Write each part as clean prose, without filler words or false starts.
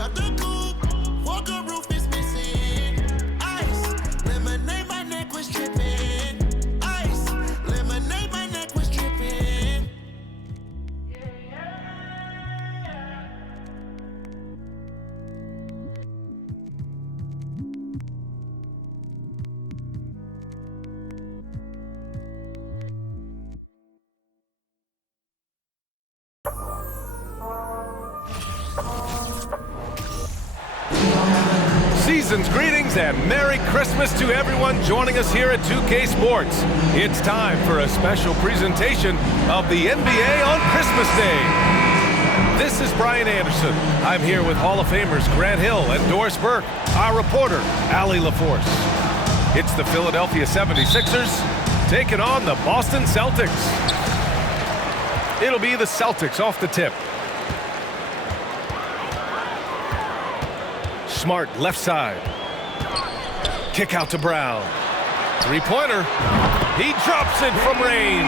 out the coupe, walker roof is missing. Ice, lemonade, my neck was tripping. Ice, lemonade, my neck was tripping. Season's greetings and Merry Christmas to everyone joining us here at 2K Sports. It's time for a special presentation of the NBA on Christmas Day. This is Brian Anderson. I'm here with Hall of Famers Grant Hill and Doris Burke, our reporter, Allie LaForce. It's the Philadelphia 76ers taking on the Boston Celtics. It'll be the Celtics off the tip. Smart left side. Kick out to Brown. Three-pointer. He drops it from range.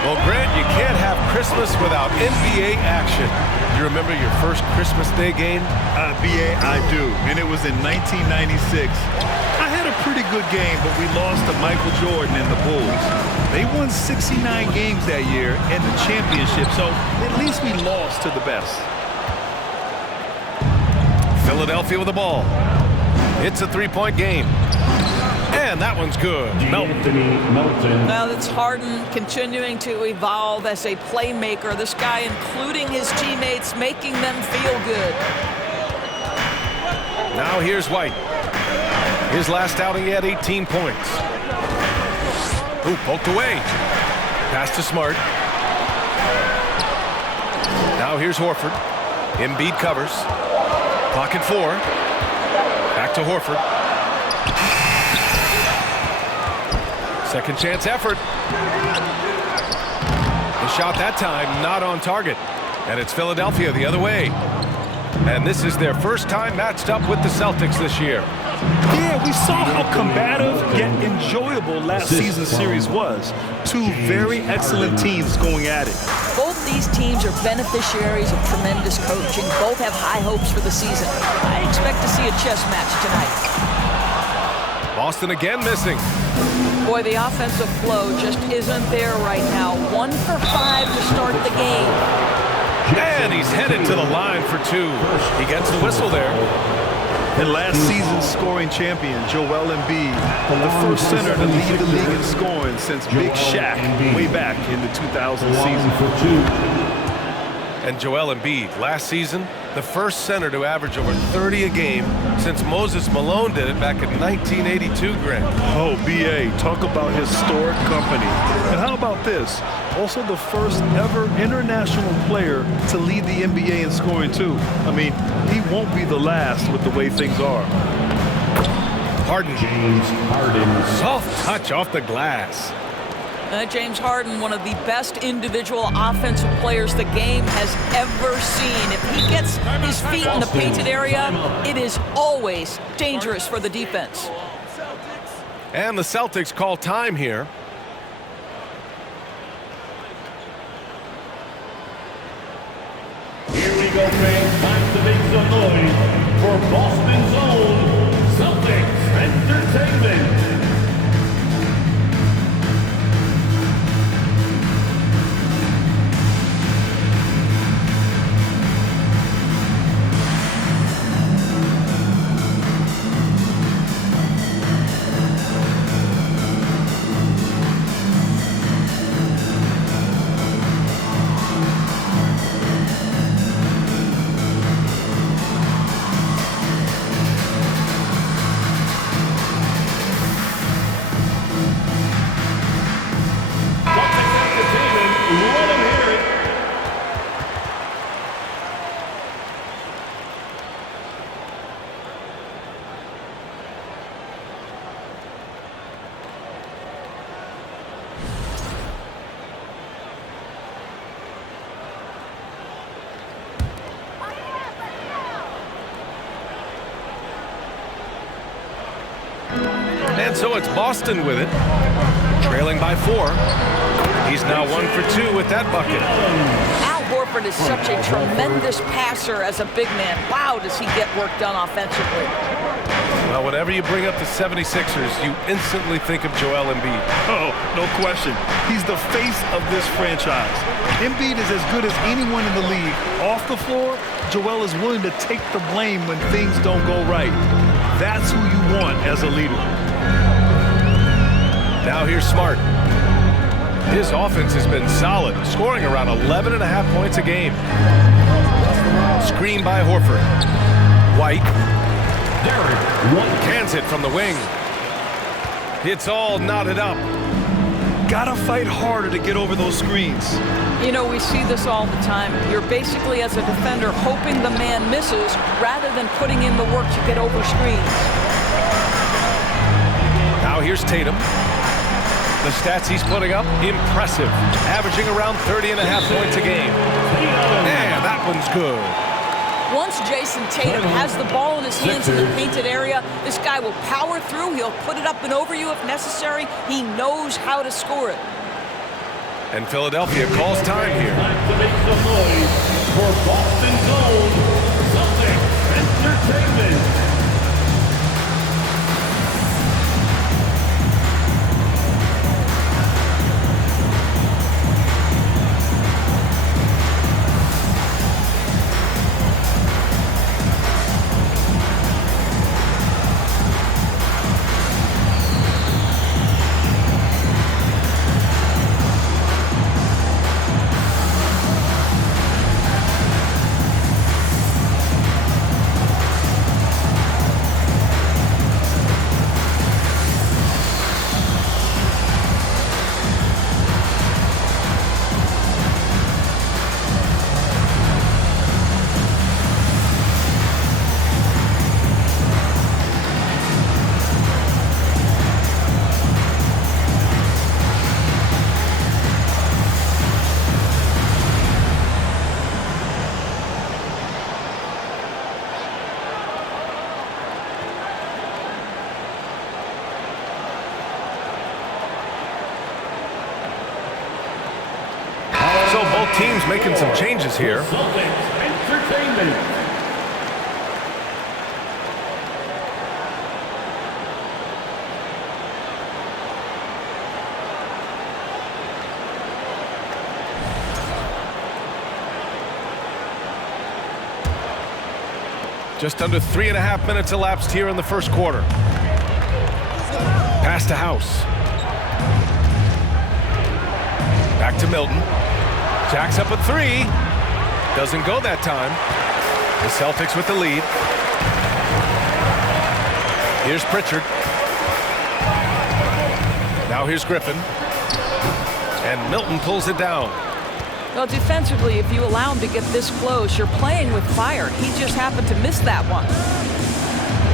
Well, Grant, you can't have Christmas without NBA action. You remember your first Christmas Day game? BA, I do. And it was in 1996. I had a pretty good game, but we lost to Michael Jordan and the Bulls. They won 69 games that year and the championship, so at least we lost to the best. Philadelphia with the ball. It's a three-point game. And that one's good. Melton. Now that's Harden continuing to evolve as a playmaker. This guy, including his teammates, making them feel good. Now here's White. His last outing, he had 18 points. Ooh, poked away. Pass to Smart. Now here's Horford. Embiid covers. Pocket four. Back to Horford. Second chance effort. The shot that time not on target. And it's Philadelphia the other way. And this is their first time matched up with the Celtics this year. Yeah, we saw how combative yet enjoyable last season's series was. Two very excellent teams going at it. Both these teams are beneficiaries of tremendous coaching. Both have high hopes for the season. I expect to see a chess match tonight. Boston again missing. Boy, the offensive flow just isn't there right now. 1 for 5 to start the game. And he's headed to the line for two. He gets the whistle there. And last season's scoring champion, Joel Embiid, the first center to lead the league in scoring since Big Shaq way back in the 2000 season. And Joel Embiid, last season, the first center to average over 30 a game since Moses Malone did it back in 1982, Grant. Oh, BA, talk about historic company. And how about this? Also the first ever international player to lead the NBA in scoring, too. I mean, he won't be the last with the way things are. Harden. James Harden. Soft touch off the glass. James Harden, one of the best individual offensive players the game has ever seen. If he gets his feet in the painted area, it is always dangerous for the defense. And the Celtics call time here. Here we go, fans. Time to make some noise for Boston's own Celtics Entertainment. And so it's Boston with it, trailing by 4. He's now 1 for 2 with that bucket. Al Horford Horford is such a tremendous passer as a big man. Wow, does he get work done offensively. Well, whenever you bring up the 76ers, you instantly think of Joel Embiid. Oh, no question. He's the face of this franchise. Embiid is as good as anyone in the league. Off the floor, Joel is willing to take the blame when things don't go right. That's who you want as a leader. Now here's Smart. His offense has been solid, scoring around 11.5 points a game. Screen by Horford. White. Cans it from the wing. It's all knotted up. Gotta fight harder to get over those screens. You know, we see this all the time. You're basically, as a defender, hoping the man misses rather than putting in the work to get over screens. Now here's Tatum. The stats he's putting up, impressive. Averaging around 30.5 points a game. And that one's good. Once Jason Tatum has the ball in his hands in the painted area, this guy will power through. He'll put it up and over you if necessary. He knows how to score it. And Philadelphia calls time here. Time to make some noise for Boston Zone Celtics Entertainment. So both teams making some changes here. Celtics Entertainment. Just under 3.5 minutes elapsed here in the first quarter. Pass to House. Back to Milton. Jacks up a three. Doesn't go that time. The Celtics with the lead. Here's Pritchard. Now here's Griffin. And Milton pulls it down. Well, defensively, if you allow him to get this close, you're playing with fire. He just happened to miss that one.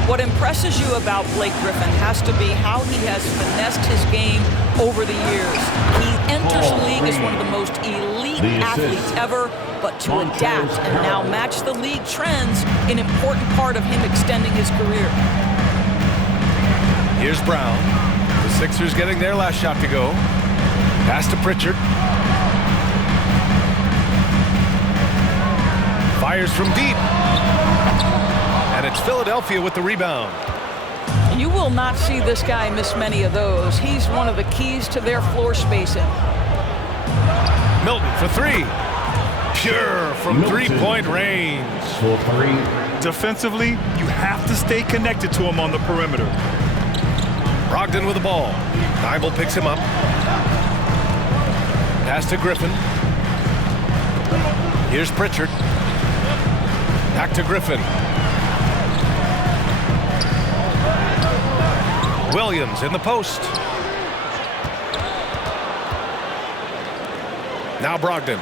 What impresses you about Blake Griffin has to be how he has finessed his game over the years. He enters the league as one of the most elite athletes ever, but to adapt and now match the league trends, an important part of him extending his career. Here's Brown. The Sixers getting their last shot to go. Pass to Pritchard. Fires from deep. And it's Philadelphia with the rebound. You will not see this guy miss many of those. He's one of the keys to their floor spacing. Milton for three. Pure from three-point range. For three. Defensively, you have to stay connected to him on the perimeter. Brogdon with the ball. Thybulle picks him up. Pass to Griffin. Here's Pritchard. Back to Griffin. Williams in the post. Now Brogdon.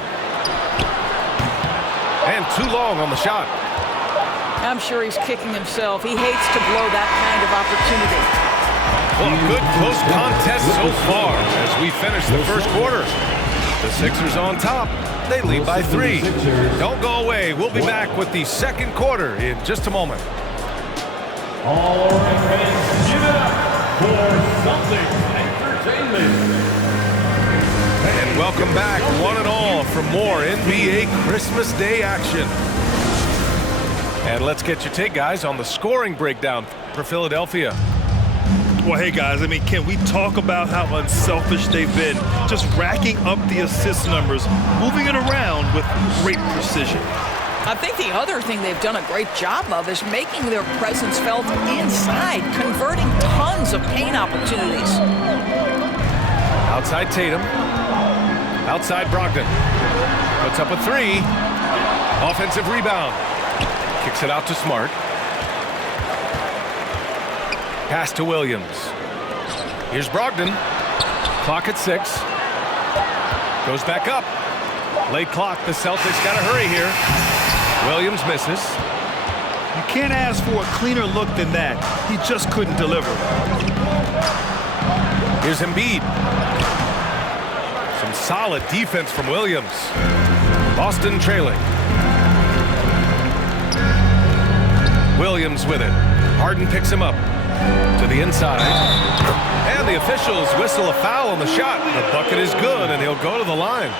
And too long on the shot. I'm sure he's kicking himself. He hates to blow that kind of opportunity. Well, a good close contest so far as we finish the first quarter. The Sixers on top. They lead by 3. Don't go away. We'll be back with the second quarter in just a moment. All right, fans, give it up for Celtics Entertainment. And welcome back, one and all, for more NBA Christmas Day action. And let's get your take, guys, on the scoring breakdown for Philadelphia. Well, hey, guys, I mean, can we talk about how unselfish they've been? Just racking up the assist numbers, moving it around with great precision. I think the other thing they've done a great job of is making their presence felt inside, converting tons of paint opportunities. Outside Tatum. Outside Brogdon. Puts up a three. Offensive rebound. Kicks it out to Smart. Pass to Williams. Here's Brogdon. Clock at 6. Goes back up. Late clock. The Celtics got to hurry here. Williams misses. You can't ask for a cleaner look than that. He just couldn't deliver. Here's Embiid. Some solid defense from Williams. Boston trailing. Williams with it. Harden picks him up to the inside. And the officials whistle a foul on the shot. The bucket is good, and he'll go to the line.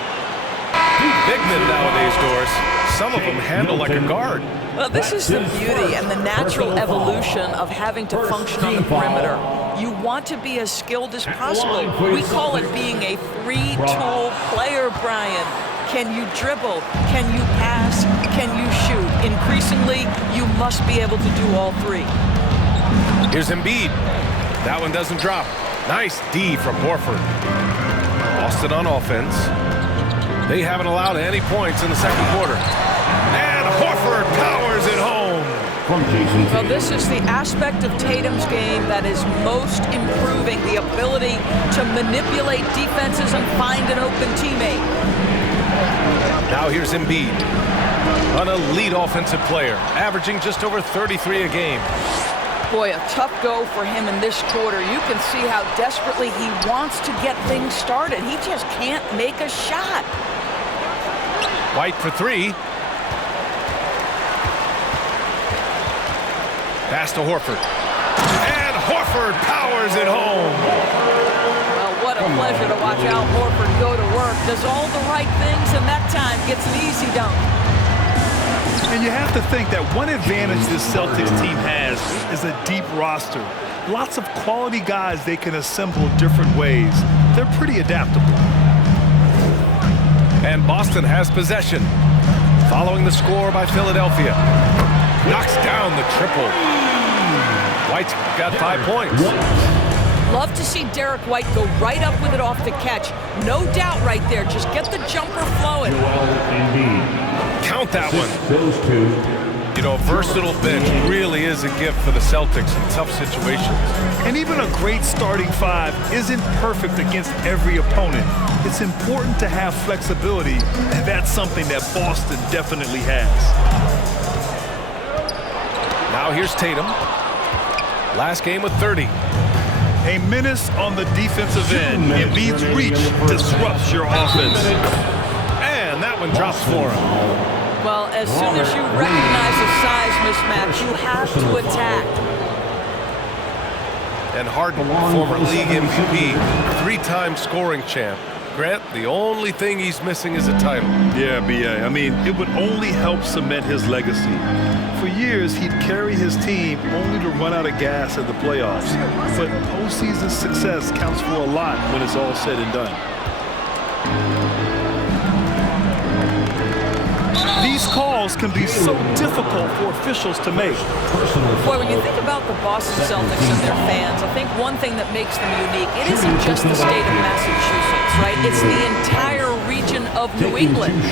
Big men nowadays, Doris. Some of them handle like a guard. Well, this is the beauty and the natural evolution of having to function on the perimeter. You want to be as skilled as possible. We call it being a three-tool player, Brian. Can you dribble? Can you pass? Can you shoot? Increasingly, you must be able to do all three. Here's Embiid. That one doesn't drop. Nice D from Horford. Boston on offense. They haven't allowed any points in the second quarter. And Horford powers it home. Well, this is the aspect of Tatum's game that is most improving, the ability to manipulate defenses and find an open teammate. Now here's Embiid, an elite offensive player, averaging just over 33 a game. Boy, a tough go for him in this quarter. You can see how desperately he wants to get things started. He just can't make a shot. White for three. Pass to Horford. And Horford powers it home. Well, what a pleasure to watch Al Horford go to work. Does all the right things, and that time gets an easy dunk. And you have to think that one advantage this Celtics team has is a deep roster. Lots of quality guys they can assemble different ways. They're pretty adaptable. And Boston has possession. Following the score by Philadelphia. Knocks down the triple. White's got 5 points. Love to see Derek White go right up with it off the catch. No doubt right there. Just get the jumper flowing. Count that one. You know, a versatile bench really is a gift for the Celtics in tough situations. And even a great starting five isn't perfect against every opponent. It's important to have flexibility, and that's something that Boston definitely has. Now here's Tatum. Last game with 30. A menace on the defensive end. Embiid's reach disrupts your offense. And that one drops for him. Well, as soon as you recognize a size mismatch, you have to attack. And Harden, former league MVP, 3-time scoring champ. Grant, the only thing he's missing is a title. Yeah, B.A. I mean, it would only help cement his legacy. For years, he'd carry his team only to run out of gas at the playoffs. But postseason success counts for a lot when it's all said and done. These calls can be so difficult for officials to make. Boy, when you think about the Boston Celtics and their fans, I think one thing that makes them unique, it isn't just the state of Massachusetts, right? It's the entire region of New England.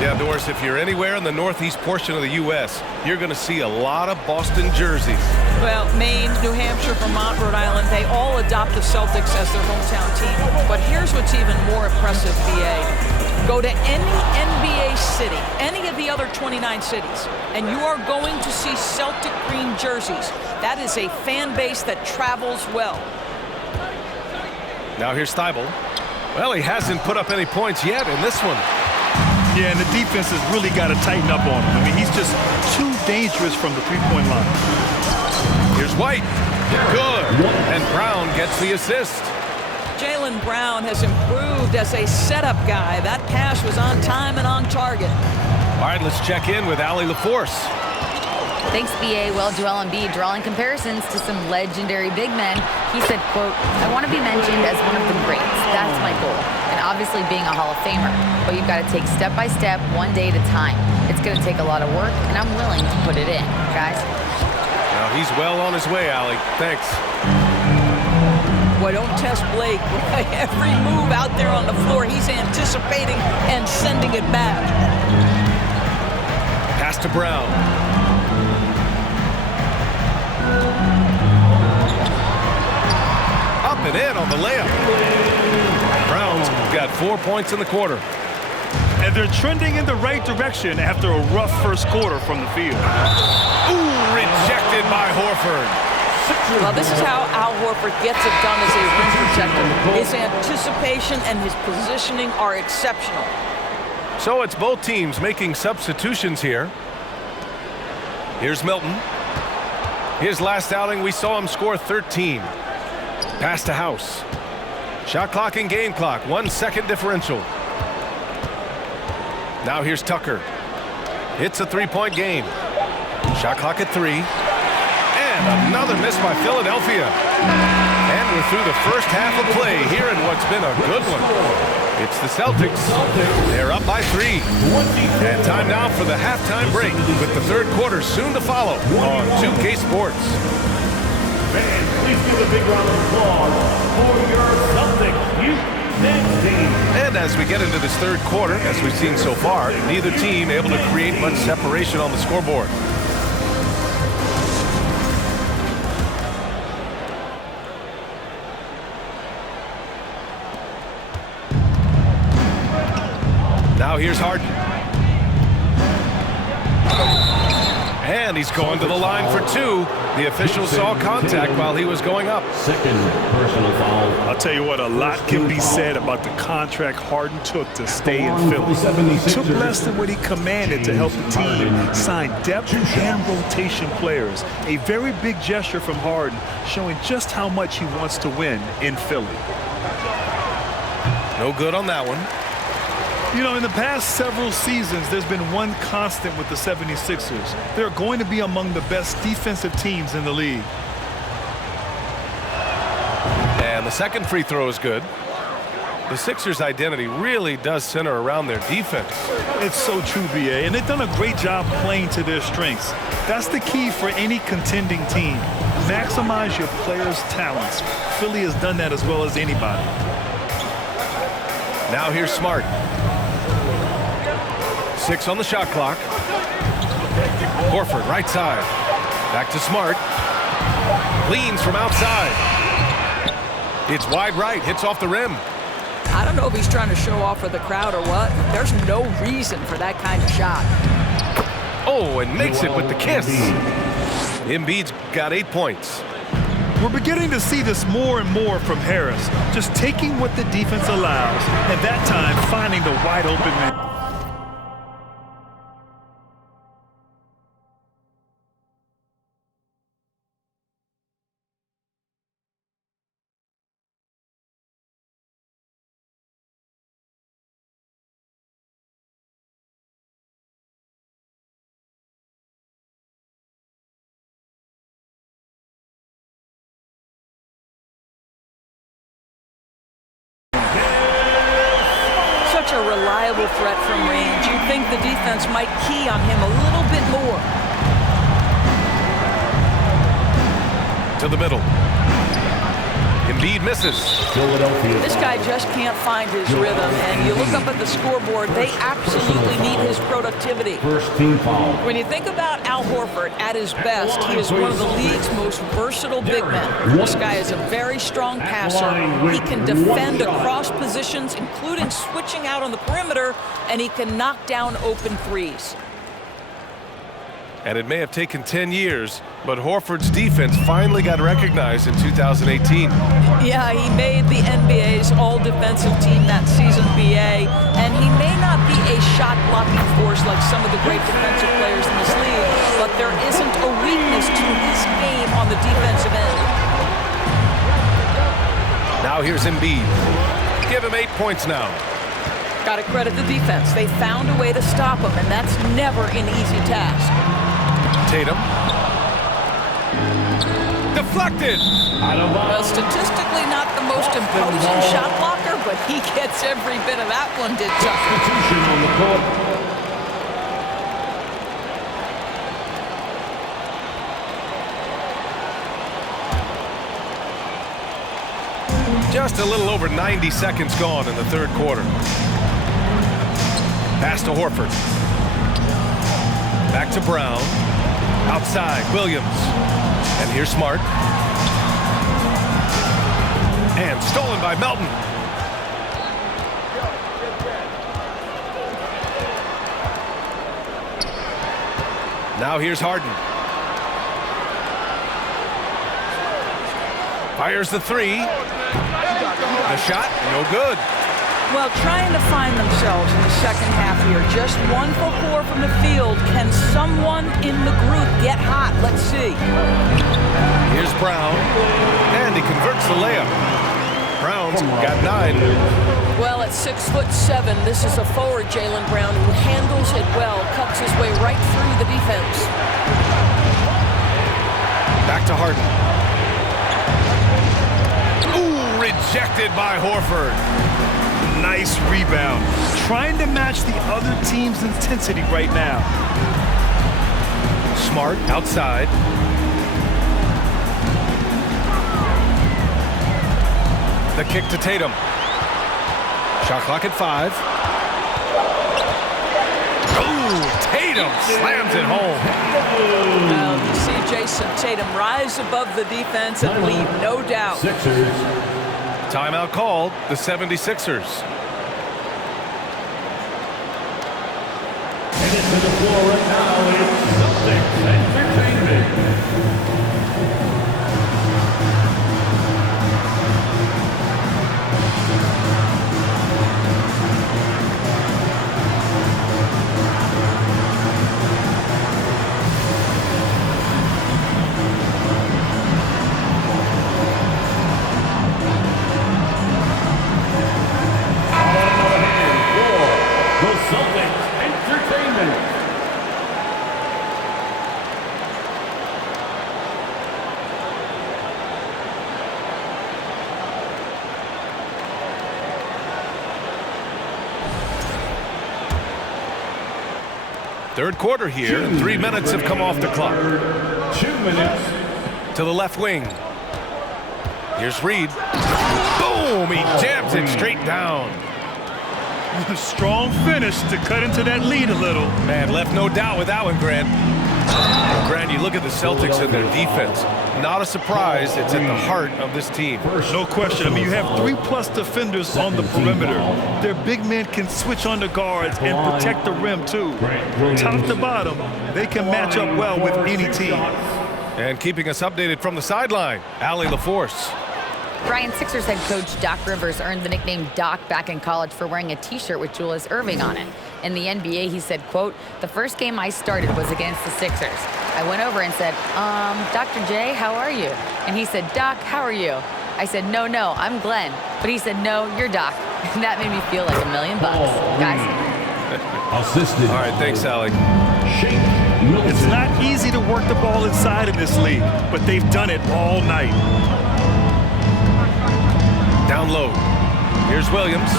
Yeah, Doris, if you're anywhere in the northeast portion of the U.S., you're going to see a lot of Boston jerseys. Well, Maine, New Hampshire, Vermont, Rhode Island, they all adopt the Celtics as their hometown team. But here's what's even more impressive, BA. Go to any NBA city, any of the other 29 cities, and you are going to see Celtic green jerseys. That is a fan base that travels well. Now here's Thibault. Well, he hasn't put up any points yet in this one. Yeah, and the defense has really got to tighten up on him. I mean, he's just too dangerous from the three-point line. Here's White. Good. And Brown gets the assist. Jaylen Brown has improved as a setup guy. That pass was on time and on target. All right, let's check in with Allie LaForce. Thanks, BA. Well, Joel Embiid drawing comparisons to some legendary big men. He said, quote, "I want to be mentioned as one of the greats. That's my goal. And obviously being a Hall of Famer. But you've got to take step by step, one day at a time. It's going to take a lot of work, and I'm willing to put it in, guys." Now, he's well on his way, Allie. Thanks. Boy, don't test Blake. Every move out there on the floor, he's anticipating and sending it back. Pass to Brown. Up and in on the layup. Brown's got 4 points in the quarter. And they're trending in the right direction after a rough first quarter from the field. Ooh, rejected by Horford. Well, this is how Al Horford gets it done as a rim protector. His anticipation and his positioning are exceptional. So it's both teams making substitutions here. Here's Milton. His last outing, we saw him score 13. Pass to House. Shot clock and game clock, 1 second differential. Now here's Tucker. It's a three-point game. Shot clock at 3. And another miss by Philadelphia. And we're through the first half of play here in what's been a good one. It's the Celtics. They're up by 3. And time now for the halftime break with the third quarter soon to follow on 2K Sports. Fans, please give a big round of applause for your Celtics Youth Men's Team. And as we get into this third quarter, as we've seen so far, neither team able to create much separation on the scoreboard. Now here's Harden. And he's going to the line for 2. The official saw contact while he was going up. Second personal foul. I'll tell you what, a lot can be said about the contract Harden took to stay in Philly. He took less than what he commanded to help the team sign depth and rotation players. A very big gesture from Harden, showing just how much he wants to win in Philly. No good on that one. You know, in the past several seasons, there's been one constant with the 76ers. They're going to be among the best defensive teams in the league. And the second free throw is good. The Sixers' identity really does center around their defense. It's so true, BA, and they've done a great job playing to their strengths. That's the key for any contending team. Maximize your players' talents. Philly has done that as well as anybody. Now here's Smart. 6 on the shot clock. Horford, right side. Back to Smart. Leans from outside. It's wide right, hits off the rim. I don't know if he's trying to show off for the crowd or what. There's no reason for that kind of shot. Oh, and makes it with the kiss. Embiid's got 8 points. We're beginning to see this more and more from Harris, just taking what the defense allows, and that time finding the wide open man. Such a reliable threat from range. You'd think the defense might key on him a little bit more. To the middle. Embiid misses. Philadelphia. This guy just can't find his rhythm, and you look up at the scoreboard, they absolutely need his productivity. First team foul. When you think about Al Horford at his best, he is one of the league's most versatile big men. This guy is a very strong passer. He can defend across positions, including switching out on the perimeter, and he can knock down open threes. And it may have taken 10 years, but Horford's defense finally got recognized in 2018. Yeah, he made the NBA's all-defensive team that season, BA, and he may not be a shot-blocking force like some of the great defensive players in this league, but there isn't a weakness to his game on the defensive end. Now here's Embiid. give him 8 points now. Got to credit the defense. They found a way to stop him, and that's never an easy task. Tatum. Deflected. Well, statistically not the most imposing shot blocker, but he gets every bit of that one, did Tucker. Substitution on the court. Just a little over 90 seconds gone in the third quarter. Pass to Horford. Back to Brown. Outside, Williams. And here's Smart. And stolen by Melton. Now here's Harden. Fires the three. The shot, no good. Well, trying to find themselves in the second half here. Just 1 for 4 from the field. Can someone in the group get hot? Let's see. Here's Brown. And he converts the layup. Brown's got 9. Well, at 6'7", this is a forward, Jaylen Brown, who handles it well, cuts his way right through the defense. Back to Harden. Ooh, rejected by Horford. Nice rebound. Trying to match the other team's intensity right now. Smart outside. The kick to Tatum. Shot clock at 5. Oh, Tatum slams it home. Well, you see Jason Tatum rise above the defense and lead, no doubt. Sixers. Timeout called, the 76ers. Headed to the floor right now, it's Celtics Entertainment. Third quarter here, and 3 minutes have come off the clock. 2 minutes. To the left wing. Here's Reed. Boom! He jams it straight down. Strong finish to cut into that lead a little. Man, left no doubt with that one, Grant. Grant, you look at the Celtics and their defense. Not a surprise, it's at the heart of this team. No question. I mean, you have 3+ defenders on the perimeter. Their big men can switch on the guards and protect the rim, too. Top to bottom, they can match up well with any team. And keeping us updated from the sideline, Allie LaForce. Brian, Sixers head coach Doc Rivers earned the nickname Doc back in college for wearing a T-shirt with Julius Erving on it. In the NBA, he said, quote, "The first game I started was against the Sixers. I went over and said, Dr. J, how are you?" And he said, "Doc, how are you?" I said, no, I'm Glenn." But he said, "No, you're Doc." And that made me feel like $1 million, guys. Assisted. All right, thanks, Allie. It's not easy to work the ball inside in this league, but they've done it all night. Down low. Here's Williams.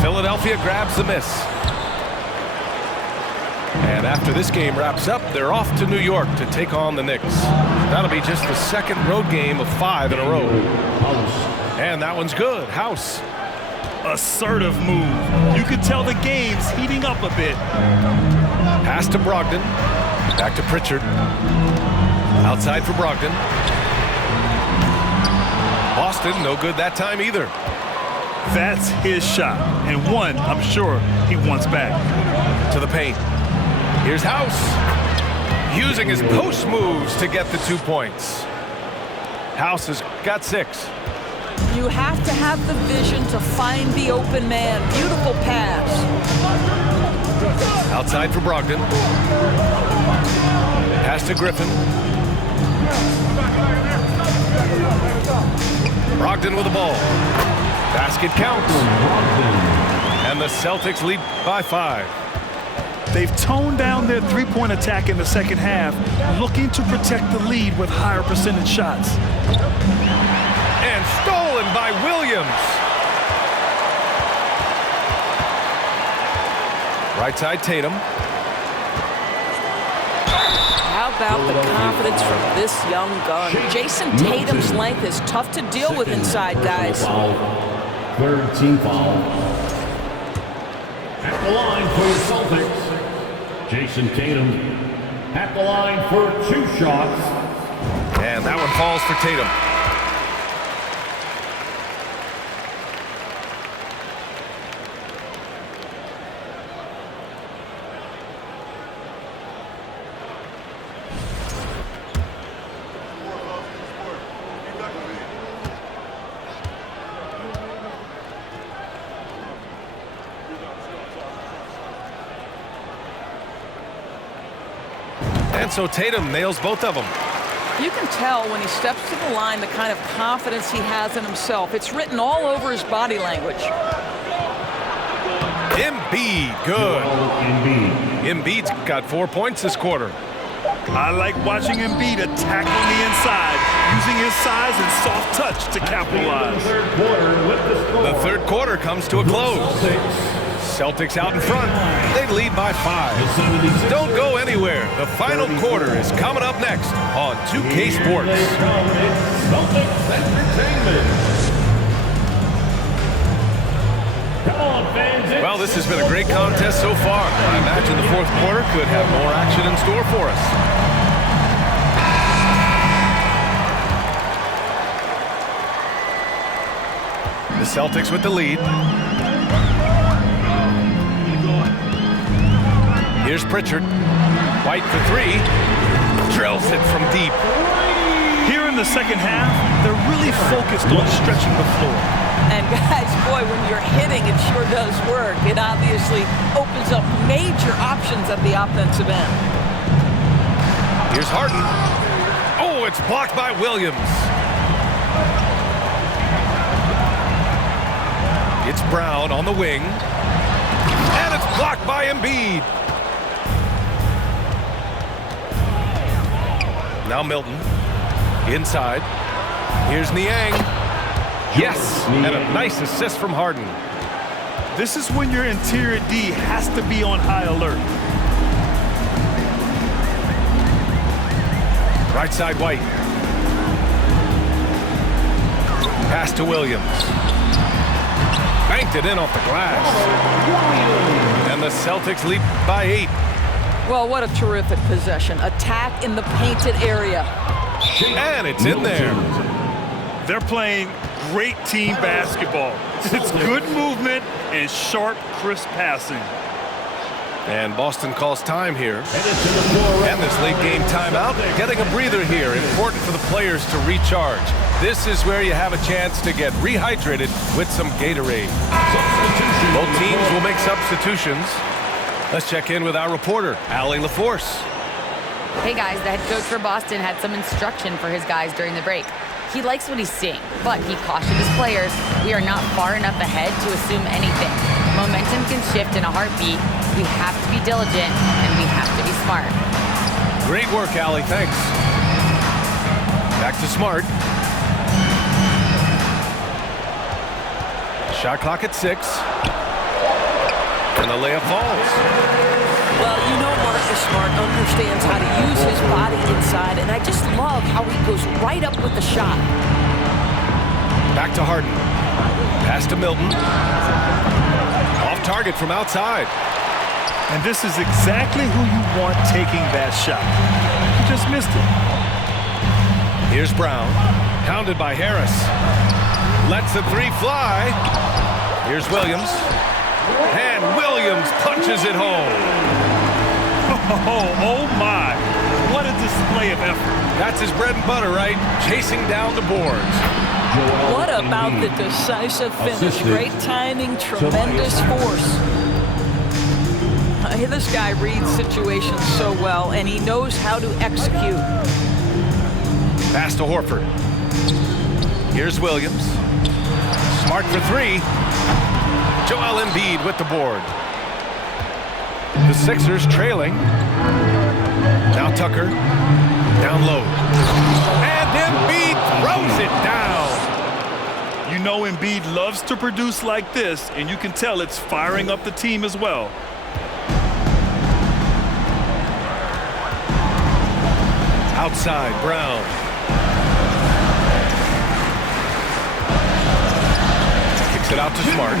Philadelphia grabs the miss. And after this game wraps up, they're off to New York to take on the Knicks. That'll be just the second road game of 5 in a row. And that one's good. House. Assertive move. You can tell the game's heating up a bit. Pass to Brogdon. Back to Pritchard. Outside for Brogdon. Boston, no good that time either. That's his shot, and one I'm sure he wants back. To the paint. Here's House. Using his post moves to get the 2 points. House has got 6. You have to have the vision to find the open man. Beautiful pass. Outside for Brogdon. Pass to Griffin. Brogdon with the ball. Basket counts. And the Celtics lead by 5. They've toned down their three-point attack in the second half, looking to protect the lead with higher percentage shots. And stolen by Williams. Right side, Tatum. How about the confidence from this young gun? Jason Tatum's length is tough to deal with inside, guys. Third team foul. At the line for the Celtics, Jason Tatum. At the line for 2 shots. And that one falls for Tatum. And so Tatum nails both of them. You can tell when he steps to the line the kind of confidence he has in himself. It's written all over his body language. Embiid, good. Embiid's got 4 points this quarter. I like watching Embiid attack on the inside, using his size and soft touch to capitalize. The third quarter comes to a close. Celtics out in front. They lead by 5. Don't go anywhere. The final quarter is coming up next on 2K Sports. Well, this has been a great contest so far. I imagine the fourth quarter could have more action in store for us. The Celtics with the lead. Here's Pritchard. White for 3. Drills it from deep. Here in the second half, they're really focused on stretching the floor. And guys, boy, when you're hitting, it sure does work. It obviously opens up major options at the offensive end. Here's Harden. Oh, it's blocked by Williams. It's Brown on the wing. And it's blocked by Embiid. Now Milton. Inside. Here's Niang. Yes, and a nice assist from Harden. This is when your interior D has to be on high alert. Right side, White. Pass to Williams. Banked it in off the glass. And the Celtics lead by 8. Well, what a terrific possession. Attack in the painted area. And it's in there. They're playing great team basketball. It's good movement and sharp, crisp passing. And Boston calls time here. And this late game timeout, getting a breather here. Important for the players to recharge. This is where you have a chance to get rehydrated with some Gatorade. Both teams will make substitutions. Let's check in with our reporter, Allie LaForce. Hey guys, the head coach for Boston had some instruction for his guys during the break. He likes what he's seeing, but he cautioned his players, we are not far enough ahead to assume anything. Momentum can shift in a heartbeat. We have to be diligent, and we have to be smart. Great work, Allie. Thanks. Back to Smart. Shot clock at 6. And the layup falls. Well, you know Marcus Smart understands how to use his body inside, and I just love how he goes right up with the shot. Back to Harden. Pass to Milton. Off target from outside. And this is exactly who you want taking that shot. You just missed it. Here's Brown. Pounded by Harris. Lets the 3 fly. Here's Williams. And Williams punches it home. Oh my. What a display of effort. That's his bread and butter, right? Chasing down the boards. What about the decisive finish? Great timing, tremendous force. This guy reads situations so well, and he knows how to execute. Pass to Horford. Here's Williams. Smart for three. Joel Embiid with the board. The Sixers trailing. Now Tucker. Down low. And Embiid throws it down. You know Embiid loves to produce like this, and you can tell it's firing up the team as well. Outside, Brown. Kicks it out to Smart.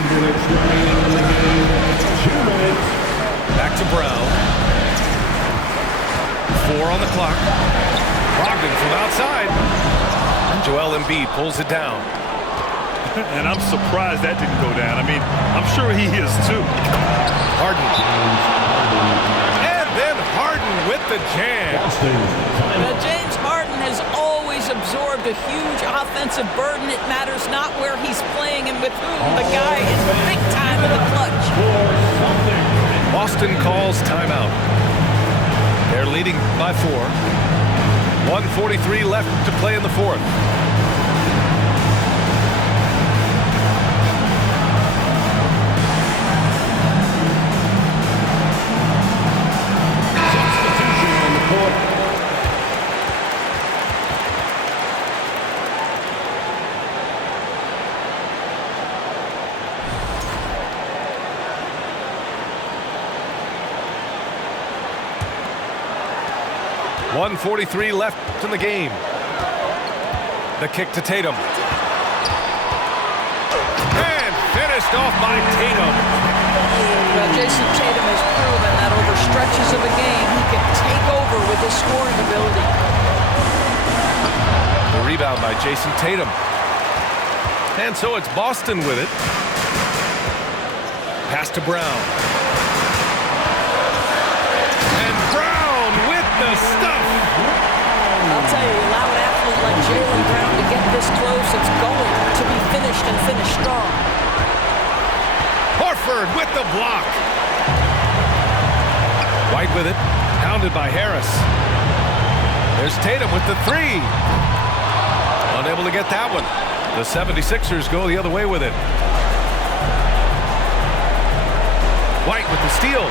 Back to Brown. 4 on the clock. Brogdon from outside. And Joel Embiid pulls it down. And I'm surprised that didn't go down. I mean, I'm sure he is too. Harden. And then Harden with the jam. James Harden has always absorbed a huge offensive burden. It matters not where he's playing and with whom. The guy is big time in the clutch. Boston calls timeout. They're leading by 4. 1:43 left to play in the fourth. .143 left in the game. The kick to Tatum. And finished off by Tatum. Well, Jason Tatum has proven that over stretches of a game, he can take over with his scoring ability. The rebound by Jason Tatum. And so it's Boston with it. Pass to Brown. And Brown with the stuff. I'll tell you, allow an athlete like Jaylen Brown to get this close, it's going to be finished and finished strong. Horford with the block. White with it, pounded by Harris. There's Tatum with the three. Unable to get that one. The 76ers go the other way with it. White with the steal.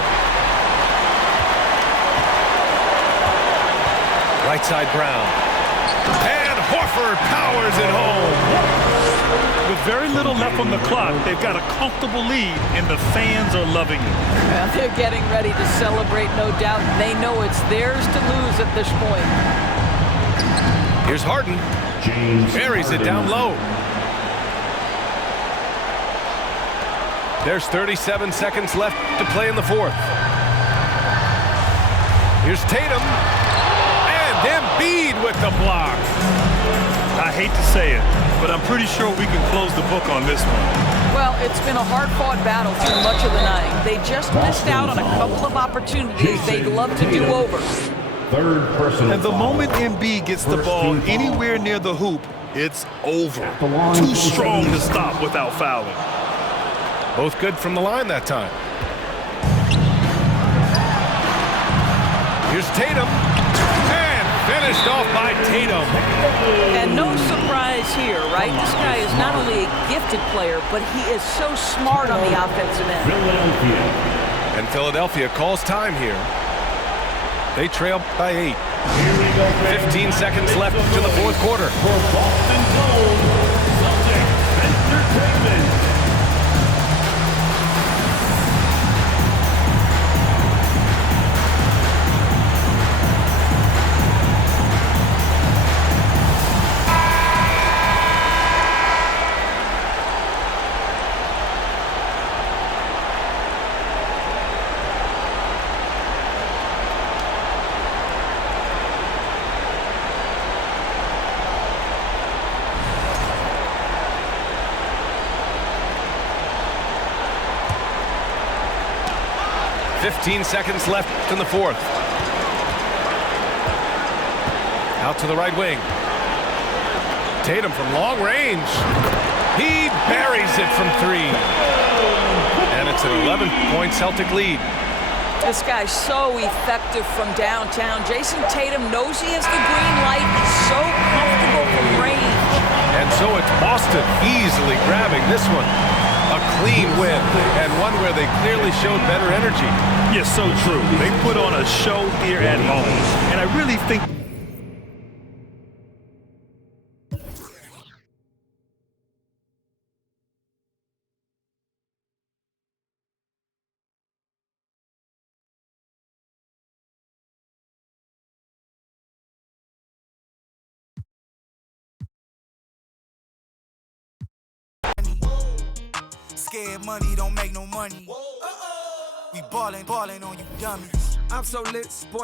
Right side Brown. And Horford powers it home. With very little left on the clock, they've got a comfortable lead, and the fans are loving it. Well, they're getting ready to celebrate, no doubt. They know it's theirs to lose at this point. Here's Harden. Buries it down low. There's 37 seconds left to play in the fourth. Here's Tatum. Embiid with the block. I hate to say it, but I'm pretty sure we can close the book on this one. Well, it's been a hard-fought battle through much of the night. They just missed out on a couple of opportunities they'd love to do over. Third personal And the foul. moment Embiid gets the ball anywhere near the hoop, it's over. Too strong to stop without fouling. Both good from the line that time. Here's Tatum. Finished off by Tatum. And no surprise here, right? This guy is not only a gifted player, but he is so smart on the offensive end. And Philadelphia calls time here. They trail by 8. 15 seconds left to the fourth quarter. For Boston Zone, Celtics Entertainment. Fifteen seconds left in the fourth. Out to the right wing. Tatum from long range. He buries it from 3. And it's an 11-point Celtic lead. This guy's so effective from downtown. Jason Tatum knows he has the green light. He's so comfortable from range. And so it's Boston easily grabbing this one. A clean win, and one where they clearly showed better energy. Yeah, so true. They put on a show here at home, and I really think Scared money don't make no money. We ballin' on you dummies. I'm so lit, sport.